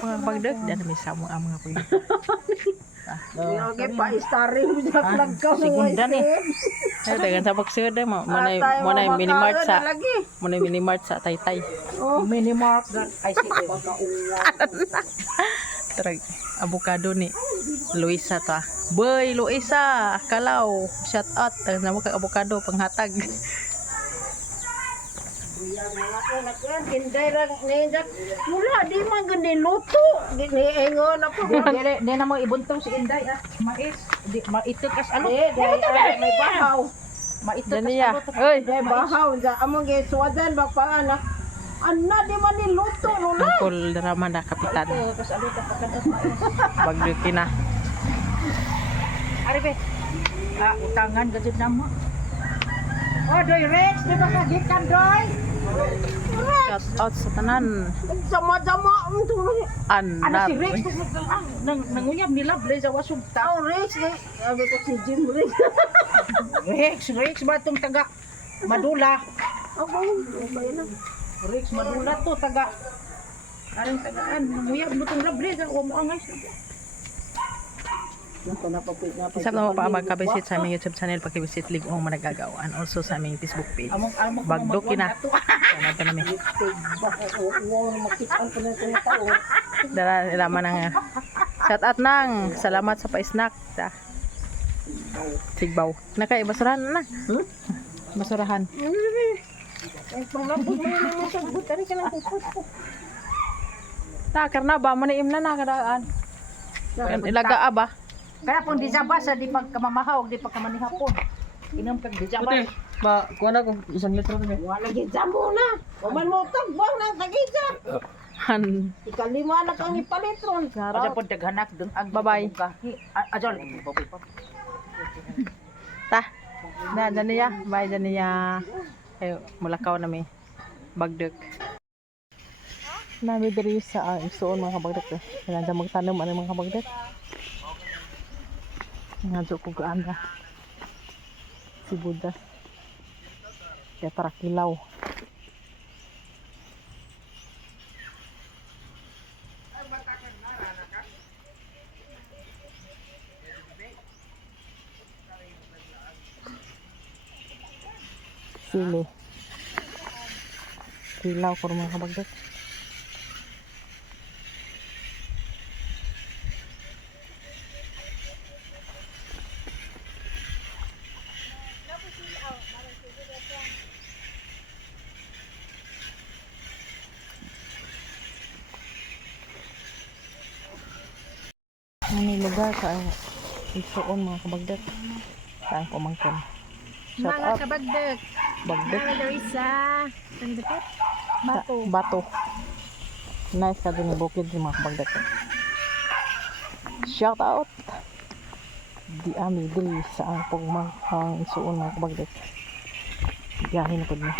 mga pagdag. Dahil may samo ang mga pagdag. Okay, pa-starring mo sa Ah, vlog ka mo. segunda ni. Ay, dagan sa pagsud mo. Muna muna mini mart sa Lagi. muna mini mart sa Taytay. Oh, mini mark. Ay, sige. Tarag avocado ni Luisa ta. Boy, Luisa, kalaw, shout out. Mo kag avocado panghatag. Tinday lang nindak. Mula, di man gani luto. Di ni engon ako. Dili, di na mo ibuntong si Inday ah. Mais, di maitik as alo. Di, di, ay, may bahaw. Diyan as niya. alo. Oy, Di, bahaw. Di, among giswadan, magpanganak. Anna, di man ni luto, lula. tungkol drama na kapitan. Kas alo ta pakadas mais. Bagyo kina. Ari be. Ah, utangan gajud na mo. Oh, doy Rex, di ba ka gikan doy? Shout out sa tanan. Sama-sama ang tulong. Ano si Rex? Ah, nang nanguyab nila ble sa wasog ta. Tao, Rex. Sabi ko si Jim Rex. Rex, Rex ba tong taga Madula? Ako. Rex Madula to taga Aring tagaan, nanguyab mo tong ble sa mo angay. Nako na mo pa magkabisit sa aming YouTube channel, pakibisit ligong managagawan. Also sa aming Facebook page. Among among Bagdo kina. Sana pa namin. Makitaan ko na itong tao. Dala ilaman ng shout out nang. Salamat sa pa-snack. Sa Sigbaw. Nakay basurahan na. Hmm? Basurahan. Ta karna ba mo na imna na kadaan. Ilaga ba? Kaya pong di ba sa di pagkamamahaw, di pagkamanihapon. Inom kag di ba? ba kuha na kung isang litro na. Wala gidsa mo na. Waman mo tagbang ng tagisa. Han. Ikalima na kang ipalitron. Asa po daghanak dun ag Bye-bye. Ajol. Ta. Na dyan niya. Bye dyan niya. Ayo, mulakaw na may bagdek. Nabi diri sa uh, isuon mga kabagdek. Kailangan magtanom ano mga kabagdek. Nga dyo ko gaan ra. Si Buddha. Kaya tara kilaw. Sili. Kilaw ko mga kabagdek. Ano lugar sa isuon mga kabagdek. Saan ko mangkin. Shout Mga out. kabagdag. Bagdek. Dari sa... Bato. Bato. Nice ka din bukid mga kabagdak. Shout out. Di ami dili sa ang pagmang ang isuon mga kabagdak. Biyahe na pud mo.